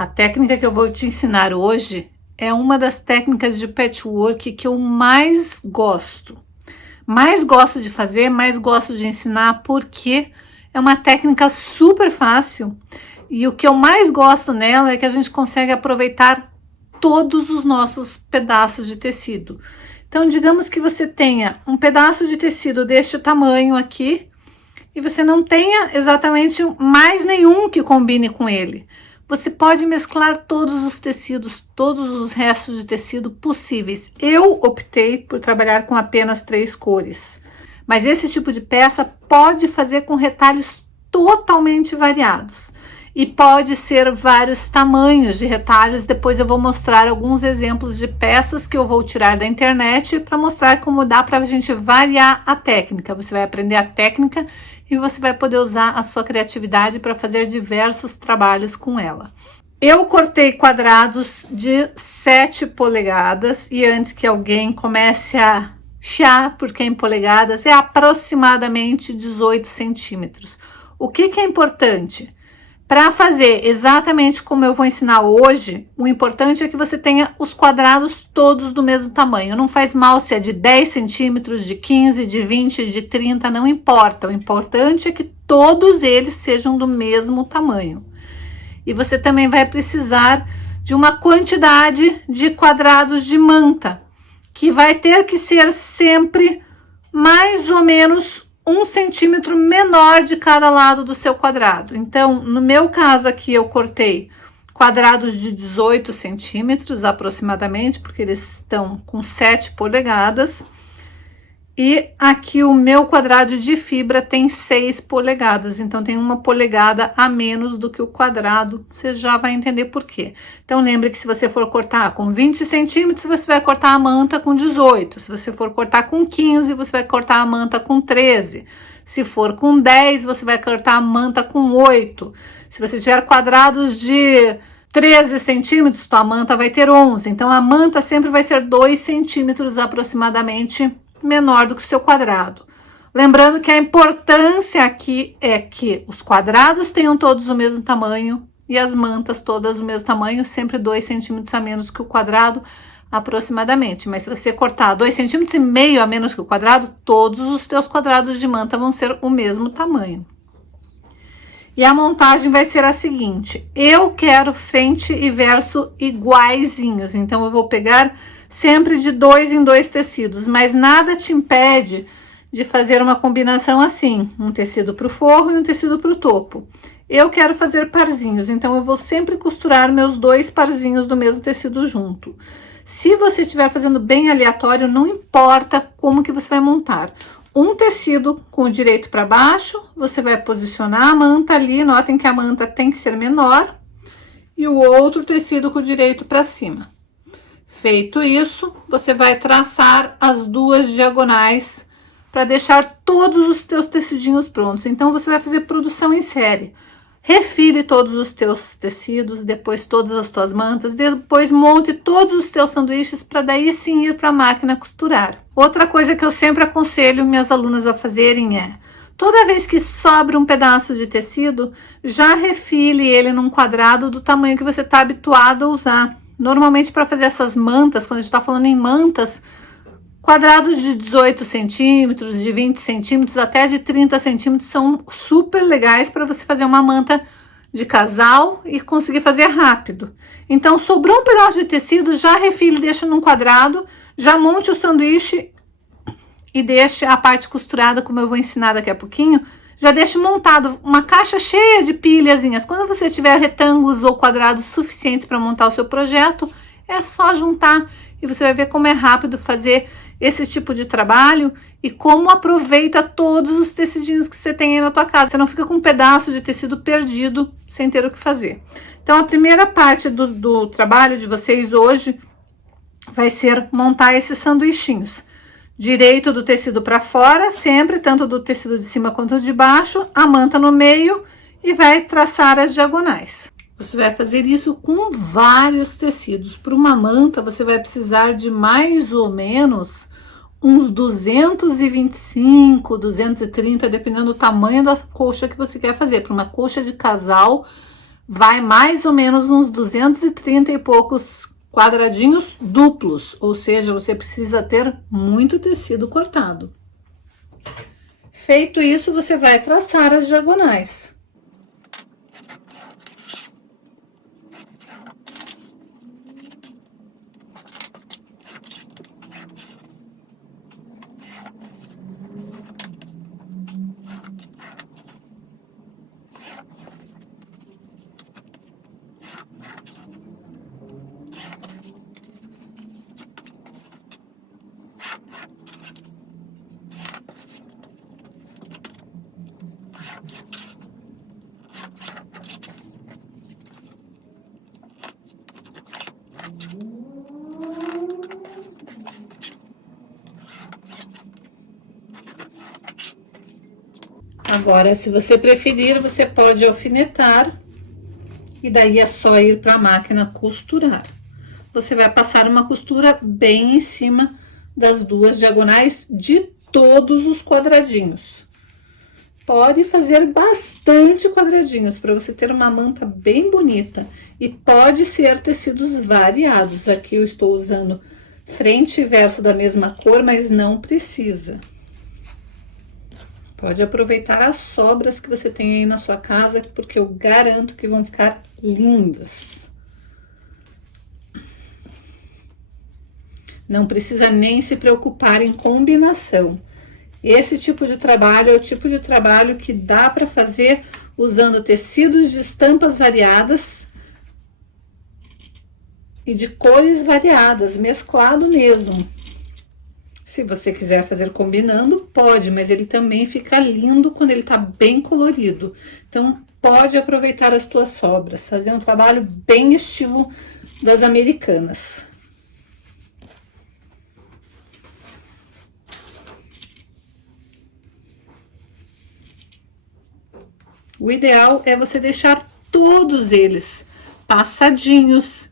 A técnica que eu vou te ensinar hoje é uma das técnicas de patchwork que eu mais gosto. Mais gosto de fazer, mais gosto de ensinar, porque é uma técnica super fácil. E o que eu mais gosto nela é que a gente consegue aproveitar todos os nossos pedaços de tecido. Então, digamos que você tenha um pedaço de tecido deste tamanho aqui, e você não tenha exatamente mais nenhum que combine com ele. Você pode mesclar todos os tecidos, todos os restos de tecido possíveis. Eu optei por trabalhar com apenas 3 cores, mas esse tipo de peça pode fazer com retalhos totalmente variados. E pode ser vários tamanhos de retalhos. Depois eu vou mostrar alguns exemplos de peças que eu vou tirar da internet para mostrar como dá para a gente variar a técnica. Você vai aprender a técnica e você vai poder usar a sua criatividade para fazer diversos trabalhos com ela. Eu cortei quadrados de 7 polegadas e antes que alguém comece a chiar porque em polegadas é aproximadamente 18 centímetros. O que é importante? Para fazer exatamente como eu vou ensinar hoje, o importante é que você tenha os quadrados todos do mesmo tamanho. Não faz mal se é de 10 centímetros, de 15, de 20, de 30, não importa. O importante é que todos eles sejam do mesmo tamanho. E você também vai precisar de uma quantidade de quadrados de manta, que vai ter que ser sempre mais ou menos 1 centímetro menor de cada lado do seu quadrado. Então, no meu caso aqui, eu cortei quadrados de 18 centímetros aproximadamente, porque eles estão com 7 polegadas. E aqui o meu quadrado de fibra tem 6 polegadas, então tem 1 polegada a menos do que o quadrado, você já vai entender por quê. Então lembre que se você for cortar com 20 centímetros, você vai cortar a manta com 18. Se você for cortar com 15, você vai cortar a manta com 13. Se for com 10, você vai cortar a manta com 8. Se você tiver quadrados de 13 centímetros, tua manta vai ter 11. Então a manta sempre vai ser 2 centímetros aproximadamente menor do que o seu quadrado. Lembrando que a importância aqui é que os quadrados tenham todos o mesmo tamanho e as mantas todas o mesmo tamanho, sempre 2 centímetros a menos que o quadrado aproximadamente. Mas se você cortar 2,5 centímetros a menos que o quadrado, todos os teus quadrados de manta vão ser o mesmo tamanho. E a montagem vai ser a seguinte: eu quero frente e verso iguaizinhos, então eu vou pegar sempre de 2 em 2 tecidos, mas nada te impede de fazer uma combinação assim, um tecido para o forro e um tecido para o topo. Eu quero fazer parzinhos, então eu vou sempre costurar meus 2 parzinhos do mesmo tecido junto. Se você estiver fazendo bem aleatório, não importa como que você vai montar. Um tecido com o direito para baixo, você vai posicionar a manta ali, notem que a manta tem que ser menor, e o outro tecido com o direito para cima. Feito isso, você vai traçar as 2 diagonais para deixar todos os teus tecidinhos prontos. Então, você vai fazer produção em série. Refile todos os teus tecidos, depois todas as tuas mantas, depois monte todos os teus sanduíches para daí sim ir para a máquina costurar. Outra coisa que eu sempre aconselho minhas alunas a fazerem é: toda vez que sobra um pedaço de tecido, já refile ele num quadrado do tamanho que você está habituado a usar. Normalmente, para fazer essas mantas, quando a gente está falando em mantas, quadrados de 18 centímetros, de 20 centímetros, até de 30 centímetros são super legais para você fazer uma manta de casal e conseguir fazer rápido. Então, sobrou um pedaço de tecido, já refile, deixa num quadrado, já monte o sanduíche e deixe a parte costurada, como eu vou ensinar daqui a pouquinho. Já deixe montado uma caixa cheia de pilhazinhas. Quando você tiver retângulos ou quadrados suficientes para montar o seu projeto, é só juntar e você vai ver como é rápido fazer esse tipo de trabalho e como aproveita todos os tecidinhos que você tem aí na tua casa. Você não fica com um pedaço de tecido perdido sem ter o que fazer. Então, a primeira parte do trabalho de vocês hoje vai ser montar esses sanduichinhos. Direito do tecido para fora, sempre, tanto do tecido de cima quanto de baixo, a manta no meio e vai traçar as diagonais. Você vai fazer isso com vários tecidos. Para uma manta, você vai precisar de mais ou menos uns 225, 230, dependendo do tamanho da colcha que você quer fazer. Para uma colcha de casal, vai mais ou menos uns 230 e poucos quadradinhos duplos, ou seja, você precisa ter muito tecido cortado. Feito isso, você vai traçar as diagonais. Agora, se você preferir, você pode alfinetar e daí é só ir para a máquina costurar. Você vai passar uma costura bem em cima das duas diagonais de todos os quadradinhos. Pode fazer bastante quadradinhos para você ter uma manta bem bonita e pode ser tecidos variados. Aqui eu estou usando frente e verso da mesma cor, mas não precisa. Pode aproveitar as sobras que você tem aí na sua casa, porque eu garanto que vão ficar lindas. Não precisa nem se preocupar em combinação. Esse tipo de trabalho é o tipo de trabalho que dá para fazer usando tecidos de estampas variadas e de cores variadas, mesclado mesmo. Se você quiser fazer combinando, pode, mas ele também fica lindo quando ele tá bem colorido. Então, pode aproveitar as tuas sobras, fazer um trabalho bem estilo das americanas. O ideal é você deixar todos eles passadinhos,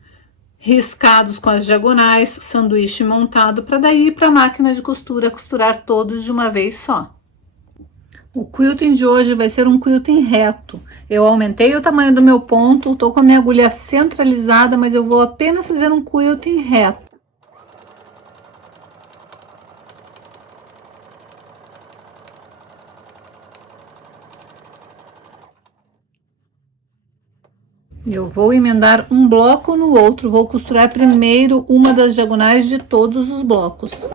riscados com as diagonais, o sanduíche montado, para daí ir para a máquina de costura costurar todos de uma vez só. O quilting de hoje vai ser um quilting reto. Eu aumentei o tamanho do meu ponto, estou com a minha agulha centralizada, mas eu vou apenas fazer um quilting reto. Eu vou emendar um bloco no outro, vou costurar primeiro uma das diagonais de todos os blocos.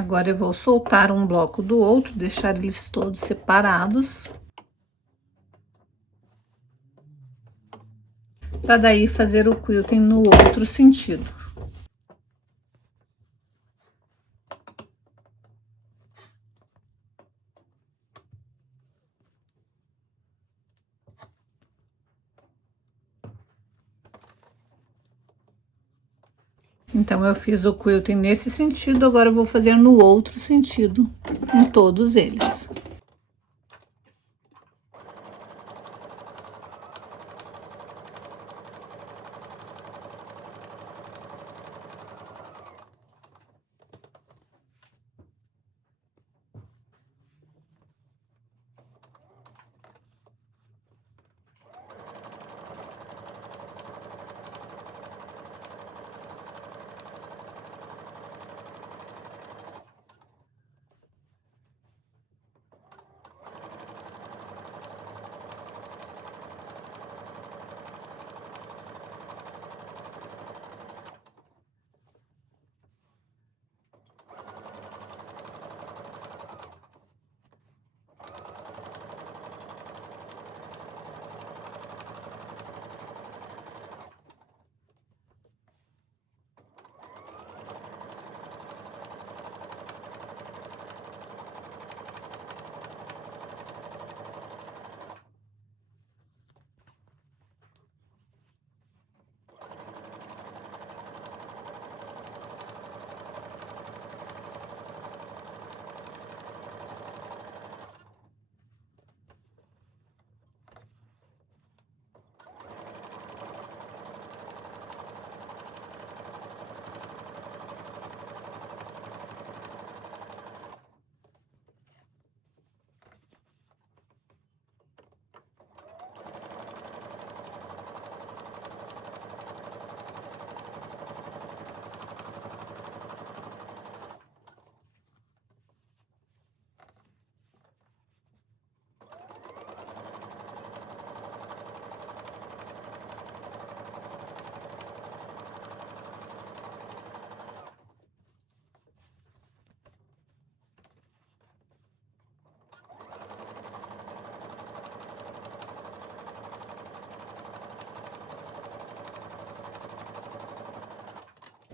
Agora eu vou soltar um bloco do outro, deixar eles todos separados. Para daí fazer o quilting no outro sentido. Então, eu fiz o quilting nesse sentido, agora eu vou fazer no outro sentido, em todos eles.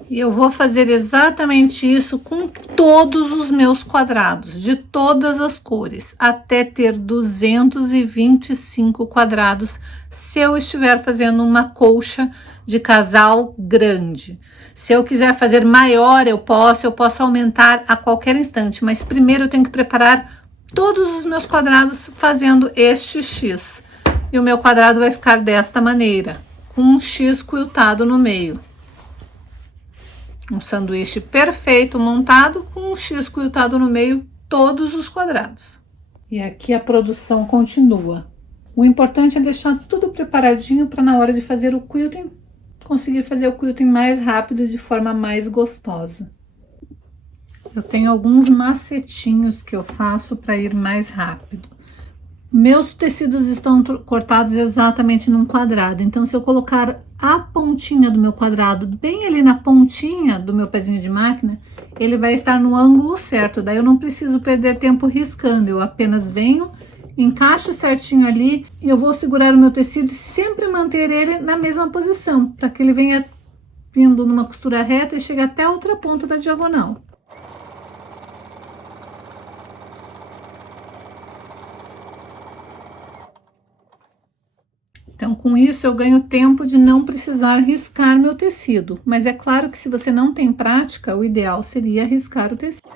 E eu vou fazer exatamente isso com todos os meus quadrados, de todas as cores, até ter 225 quadrados, se eu estiver fazendo uma colcha de casal grande. Se eu quiser fazer maior, eu posso aumentar a qualquer instante, mas primeiro eu tenho que preparar todos os meus quadrados fazendo este X. E o meu quadrado vai ficar desta maneira, com um X quiltado no meio. Um sanduíche perfeito montado com um X quiltado no meio, todos os quadrados. E aqui a produção continua. O importante é deixar tudo preparadinho para na hora de fazer o quilting, conseguir fazer o quilting mais rápido e de forma mais gostosa. Eu tenho alguns macetinhos que eu faço para ir mais rápido. Meus tecidos estão cortados exatamente num quadrado, então se eu colocar a pontinha do meu quadrado bem ali na pontinha do meu pezinho de máquina, ele vai estar no ângulo certo, daí eu não preciso perder tempo riscando, eu apenas venho, encaixo certinho ali e eu vou segurar o meu tecido e sempre manter ele na mesma posição, para que ele venha vindo numa costura reta e chegue até a outra ponta da diagonal. Então, com isso, eu ganho tempo de não precisar riscar meu tecido. Mas é claro que se você não tem prática, o ideal seria riscar o tecido.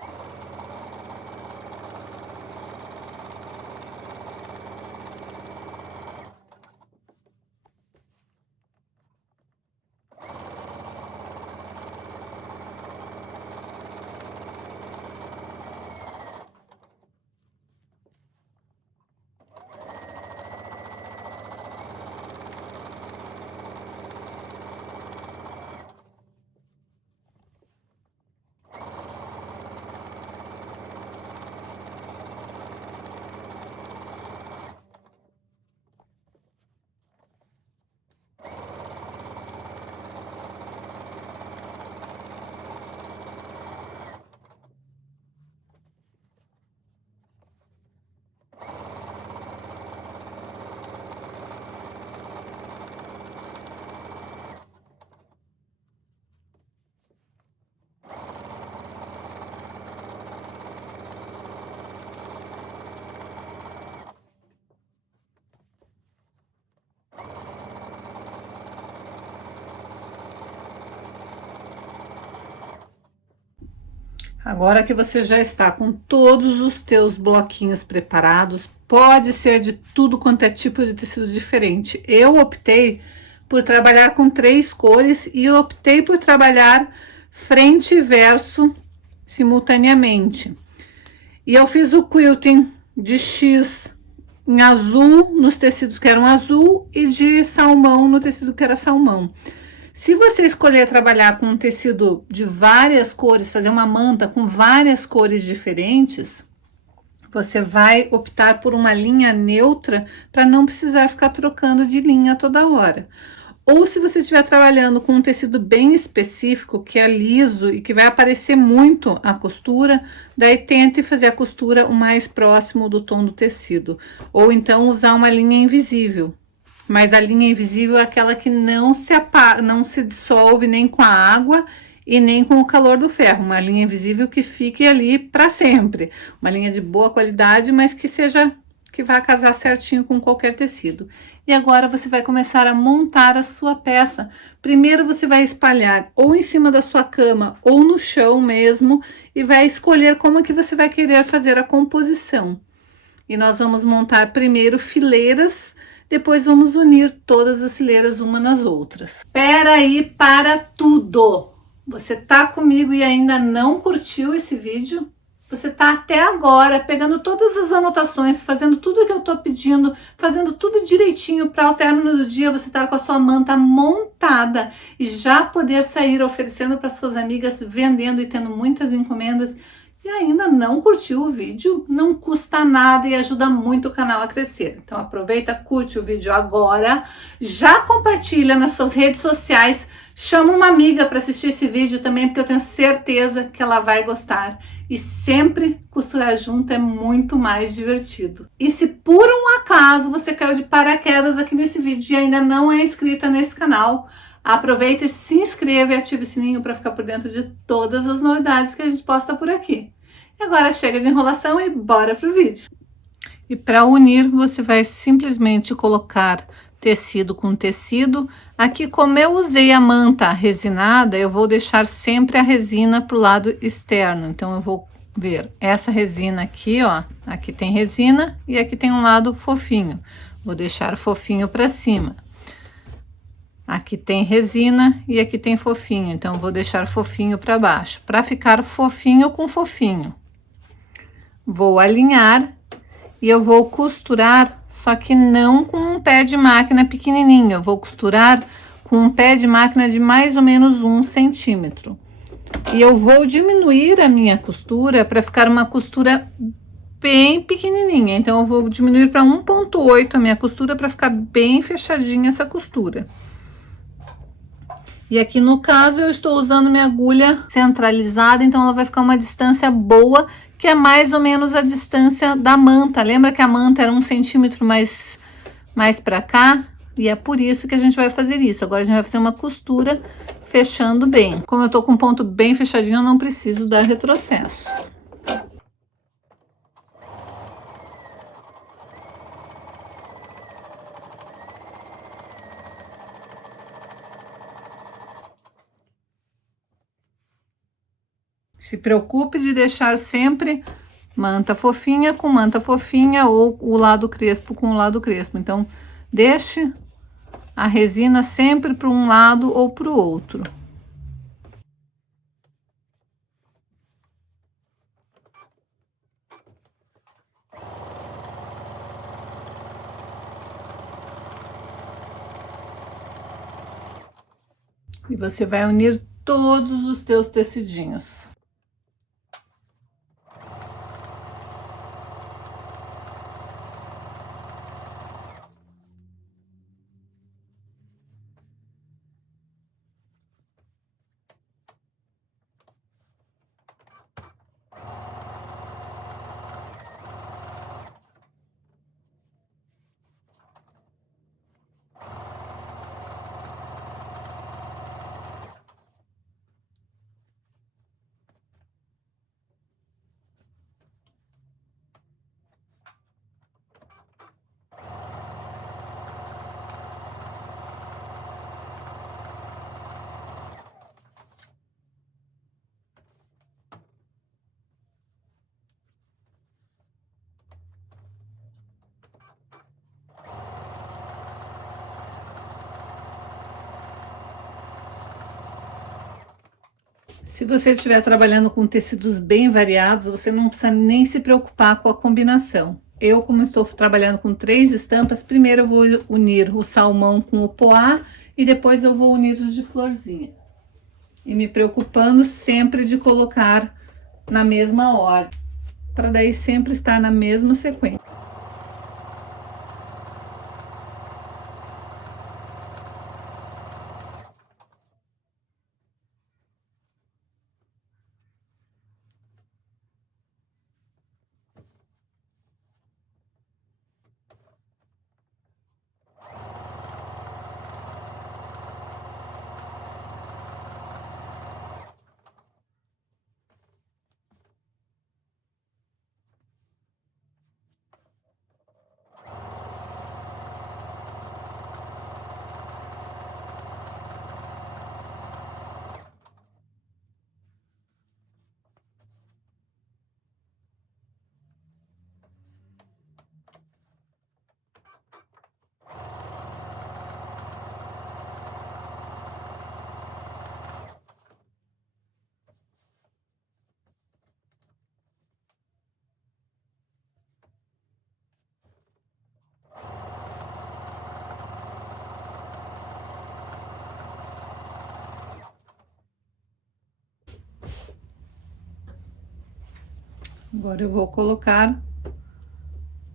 Agora que você já está com todos os teus bloquinhos preparados, pode ser de tudo quanto é tipo de tecido diferente. Eu optei por trabalhar com 3 cores e optei por trabalhar frente e verso simultaneamente. E eu fiz o quilting de X em azul nos tecidos que eram azul e de salmão no tecido que era salmão. Se você escolher trabalhar com um tecido de várias cores, fazer uma manta com várias cores diferentes, você vai optar por uma linha neutra para não precisar ficar trocando de linha toda hora. Ou se você estiver trabalhando com um tecido bem específico, que é liso e que vai aparecer muito a costura, daí tente fazer a costura o mais próximo do tom do tecido. Ou então usar uma linha invisível. Mas a linha invisível é aquela que não se dissolve nem com a água e nem com o calor do ferro. Uma linha invisível que fique ali para sempre. Uma linha de boa qualidade, mas que vai casar certinho com qualquer tecido. E agora você vai começar a montar a sua peça. Primeiro você vai espalhar ou em cima da sua cama ou no chão mesmo e vai escolher como que você vai querer fazer a composição. E nós vamos montar primeiro fileiras, depois vamos unir todas as fileiras uma nas outras. Espera aí para tudo! Você tá comigo e ainda não curtiu esse vídeo? Você tá até agora pegando todas as anotações, fazendo tudo que eu tô pedindo, fazendo tudo direitinho para ao término do dia você estar com a sua manta montada e já poder sair oferecendo para suas amigas, vendendo e tendo muitas encomendas. E ainda não curtiu o vídeo, não custa nada e ajuda muito o canal a crescer. Então aproveita, curte o vídeo agora, já compartilha nas suas redes sociais, chama uma amiga para assistir esse vídeo também, porque eu tenho certeza que ela vai gostar. E sempre costurar junto é muito mais divertido. E se por um acaso você caiu de paraquedas aqui nesse vídeo e ainda não é inscrita nesse canal, aproveita e se inscreva e ative o sininho para ficar por dentro de todas as novidades que a gente posta por aqui. E agora chega de enrolação e bora pro vídeo. E para unir, você vai simplesmente colocar tecido com tecido. Aqui, como eu usei a manta resinada, eu vou deixar sempre a resina pro lado externo. Então, eu vou ver essa resina aqui, ó. Aqui tem resina e aqui tem um lado fofinho. Vou deixar fofinho para cima. Aqui tem resina e aqui tem fofinho, então vou deixar fofinho para baixo, para ficar fofinho com fofinho. Vou alinhar e eu vou costurar, só que não com um pé de máquina pequenininho, eu vou costurar com um pé de máquina de mais ou menos 1 centímetro. E eu vou diminuir a minha costura para ficar uma costura bem pequenininha, então eu vou diminuir para 1,8 a minha costura para ficar bem fechadinha essa costura. E aqui no caso eu estou usando minha agulha centralizada, então ela vai ficar uma distância boa, que é mais ou menos a distância da manta. Lembra que a manta era 1 centímetro mais para cá? E é por isso que a gente vai fazer isso. Agora a gente vai fazer uma costura fechando bem. Como eu tô com um ponto bem fechadinho, eu não preciso dar retrocesso. Se preocupe de deixar sempre manta fofinha com manta fofinha ou o lado crespo com o lado crespo. Então, deixe a resina sempre para um lado ou para o outro. E você vai unir todos os teus tecidinhos. Se você estiver trabalhando com tecidos bem variados, você não precisa nem se preocupar com a combinação. Eu, como estou trabalhando com 3 estampas, primeiro eu vou unir o salmão com o poá e depois eu vou unir os de florzinha. E me preocupando sempre de colocar na mesma ordem, para daí sempre estar na mesma sequência. Agora eu vou colocar,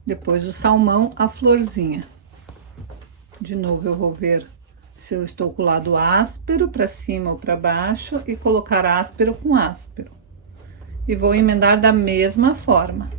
depois do salmão, a florzinha. De novo eu vou ver se eu estou com o lado áspero para cima ou para baixo e colocar áspero com áspero. E vou emendar da mesma forma.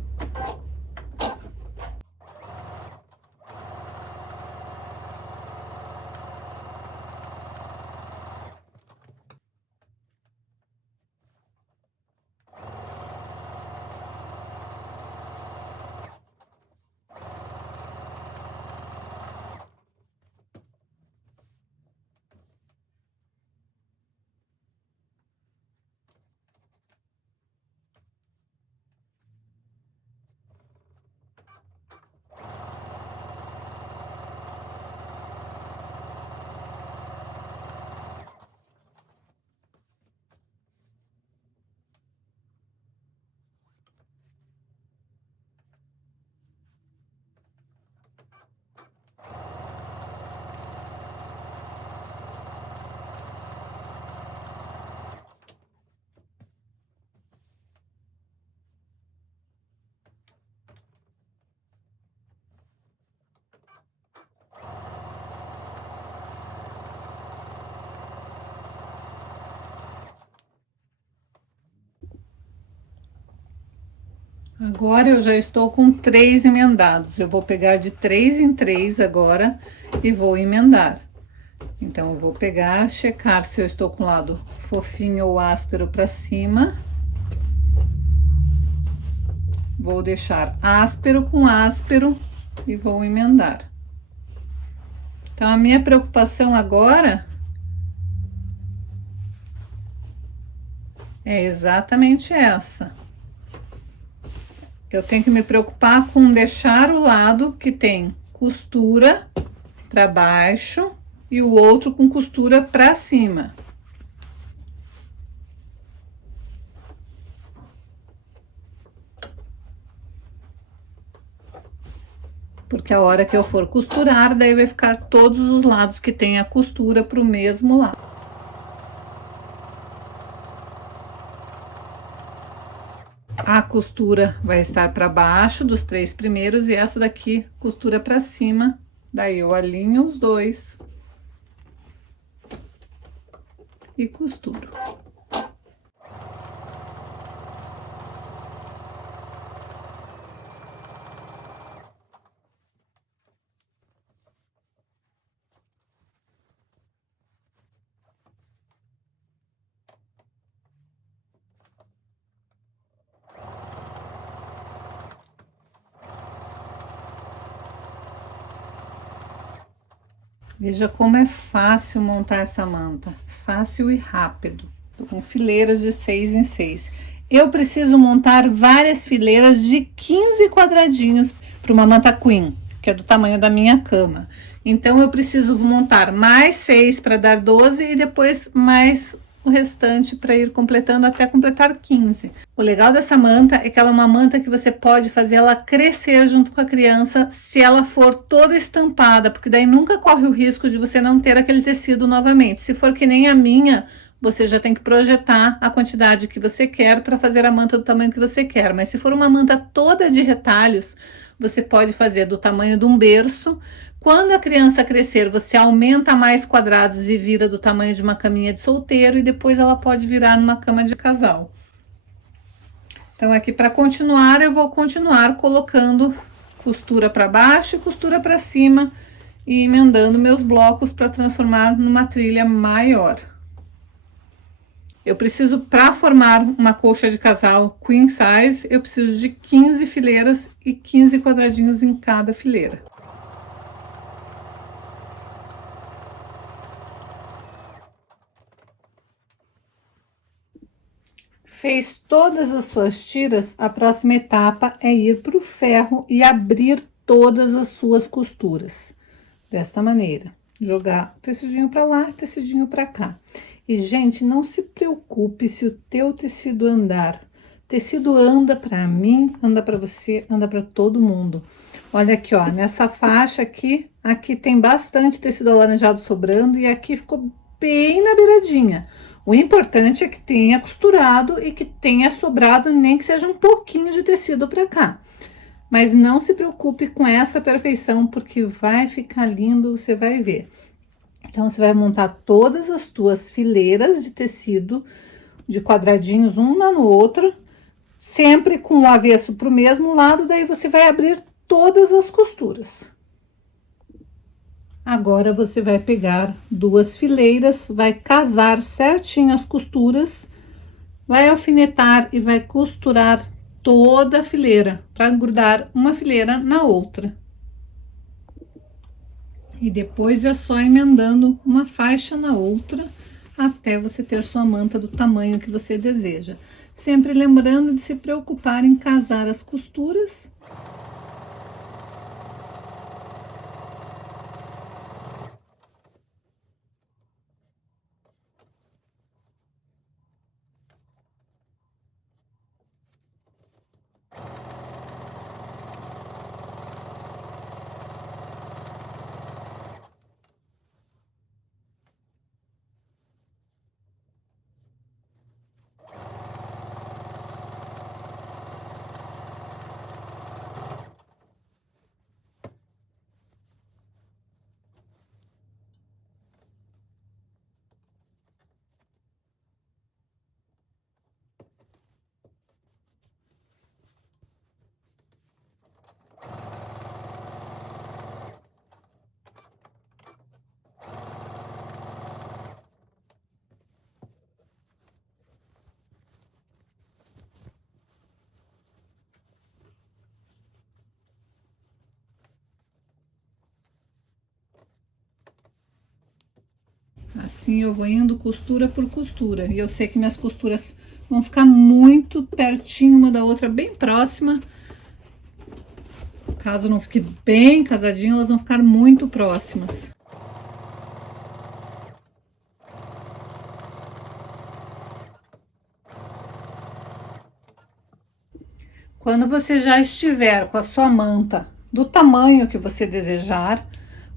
Agora eu já estou com 3 emendados. Eu vou pegar de 3 em 3 agora e vou emendar. Então, eu vou pegar, checar se eu estou com o lado fofinho ou áspero para cima. Vou deixar áspero com áspero e vou emendar. Então, a minha preocupação agora é exatamente essa. Eu tenho que me preocupar com deixar o lado que tem costura para baixo e o outro com costura para cima. Porque a hora que eu for costurar, daí vai ficar todos os lados que tem a costura pro mesmo lado. A costura vai estar para baixo dos 3 primeiros e essa daqui costura para cima. Daí eu alinho os dois e costuro. Veja como é fácil montar essa manta, fácil e rápido, com fileiras de 6 em 6. Eu preciso montar várias fileiras de 15 quadradinhos para uma manta queen, que é do tamanho da minha cama. Então, eu preciso montar mais 6 para dar 12 e depois mais o restante para ir completando até completar 15. O legal dessa manta é que ela é uma manta que você pode fazer ela crescer junto com a criança se ela for toda estampada, porque daí nunca corre o risco de você não ter aquele tecido novamente. Se for que nem a minha, você já tem que projetar a quantidade que você quer para fazer a manta do tamanho que você quer. Mas se for uma manta toda de retalhos, você pode fazer do tamanho de um berço. Quando a criança crescer, você aumenta mais quadrados e vira do tamanho de uma caminha de solteiro, e depois ela pode virar numa cama de casal. Então, aqui para continuar, eu vou continuar colocando costura para baixo e costura para cima e emendando meus blocos para transformar numa trilha maior. Eu preciso, para formar uma colcha de casal queen size, eu preciso de 15 fileiras e 15 quadradinhos em cada fileira. Fez todas as suas tiras, a próxima etapa é ir para o ferro e abrir todas as suas costuras. Desta maneira, jogar tecidinho para lá, tecidinho para cá. E, gente, não se preocupe se o teu tecido andar. Tecido anda para mim, anda para você, anda para todo mundo. Olha aqui, ó, nessa faixa aqui tem bastante tecido alaranjado sobrando e aqui ficou bem na beiradinha. O importante é que tenha costurado e que tenha sobrado, nem que seja um pouquinho de tecido para cá. Mas não se preocupe com essa perfeição, porque vai ficar lindo, você vai ver. Então, você vai montar todas as tuas fileiras de tecido, de quadradinhos, uma no outro, sempre com o avesso para o mesmo lado, daí você vai abrir todas as costuras. Agora, você vai pegar duas fileiras, vai casar certinho as costuras, vai alfinetar e vai costurar toda a fileira, para grudar uma fileira na outra. E depois é só emendando uma faixa na outra, até você ter sua manta do tamanho que você deseja. Sempre lembrando de se preocupar em casar as costuras. Assim eu vou indo costura por costura. E eu sei que minhas costuras vão ficar muito pertinho uma da outra, bem próxima. Caso não fique bem casadinho, elas vão ficar muito próximas. Quando você já estiver com a sua manta do tamanho que você desejar,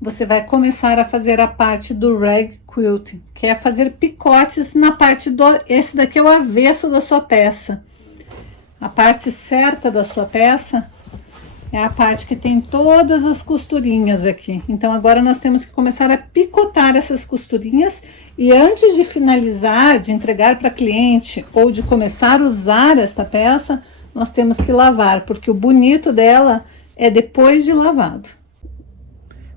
você vai começar a fazer a parte do rag quilt, que é fazer picotes na parte do... Esse daqui é o avesso da sua peça. A parte certa da sua peça é a parte que tem todas as costurinhas aqui. Então, agora nós temos que começar a picotar essas costurinhas. E antes de finalizar, de entregar para cliente ou de começar a usar esta peça, nós temos que lavar, porque o bonito dela é depois de lavado.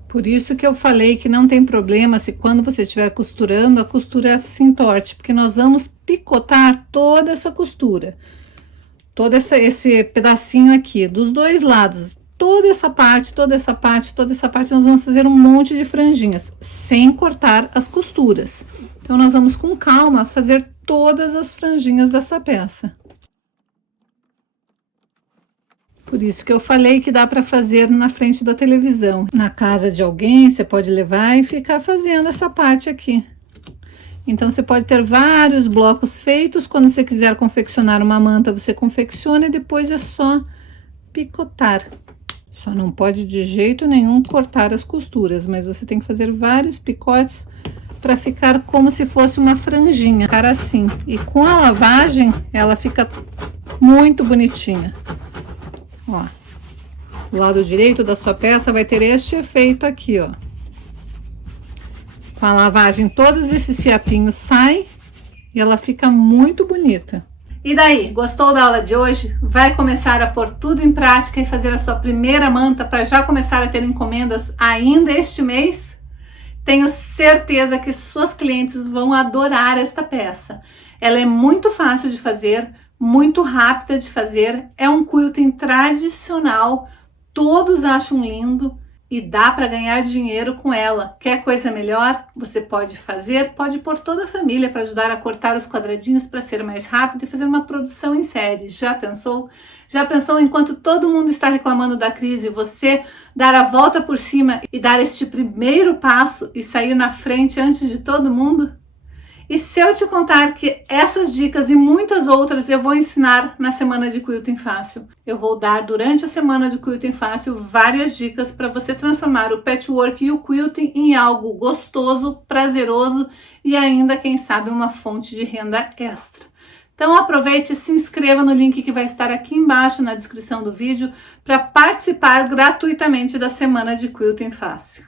Por isso que eu falei que não tem problema se quando você estiver costurando, a costura se entorte, porque nós vamos picotar toda essa costura. Todo esse pedacinho aqui, dos dois lados, toda essa parte, toda essa parte, toda essa parte, nós vamos fazer um monte de franjinhas, sem cortar as costuras. Então, nós vamos com calma fazer todas as franjinhas dessa peça. Por isso que eu falei que dá para fazer na frente da televisão. Na casa de alguém, você pode levar e ficar fazendo essa parte aqui. Então você pode ter vários blocos feitos. Quando você quiser confeccionar uma manta, você confecciona e depois é só picotar. Só não pode de jeito nenhum cortar as costuras, mas você tem que fazer vários picotes para ficar como se fosse uma franjinha, ficar assim. E com a lavagem, ela fica muito bonitinha. Ó, o lado direito da sua peça vai ter este efeito aqui, ó. Com a lavagem, todos esses fiapinhos saem e ela fica muito bonita. E daí, gostou da aula de hoje? Vai começar a pôr tudo em prática e fazer a sua primeira manta para já começar a ter encomendas ainda este mês? Tenho certeza que suas clientes vão adorar esta peça. Ela é muito fácil de fazer, muito rápida de fazer, é um quilting tradicional, todos acham lindo e dá para ganhar dinheiro com ela. Quer coisa melhor? Você pode fazer, pode pôr toda a família para ajudar a cortar os quadradinhos para ser mais rápido e fazer uma produção em série. Já pensou? Já pensou enquanto todo mundo está reclamando da crise, você dar a volta por cima e dar este primeiro passo e sair na frente antes de todo mundo? E se eu te contar que essas dicas e muitas outras eu vou ensinar na Semana de Quilting Fácil? Eu vou dar durante a Semana de Quilting Fácil várias dicas para você transformar o patchwork e o quilting em algo gostoso, prazeroso e ainda, quem sabe, uma fonte de renda extra. Então aproveite e se inscreva no link que vai estar aqui embaixo na descrição do vídeo para participar gratuitamente da Semana de Quilting Fácil.